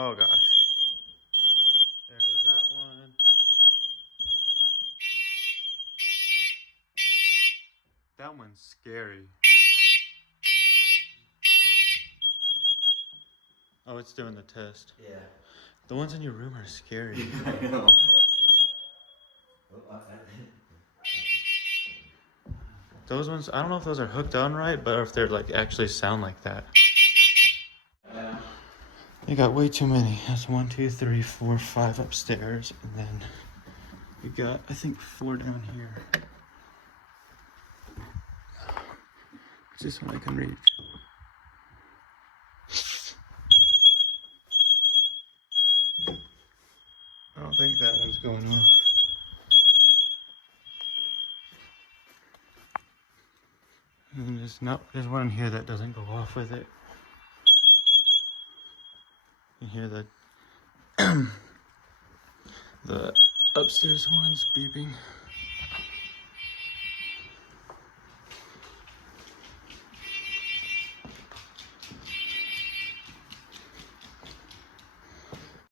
Oh gosh. There goes that one. That one's scary. Oh, it's doing the test. Yeah. The ones in your room are scary. I know. Those ones, I don't know if those are hooked on right, but if they're like actually sound like that. Yeah. You got way too many. That's 1, 2, 3, 4, 5 upstairs, and then you got, I think, 4 down here. It's this one I can reach. I don't think that one's going off. And there's one in here that doesn't go off with it. You hear the upstairs ones beeping.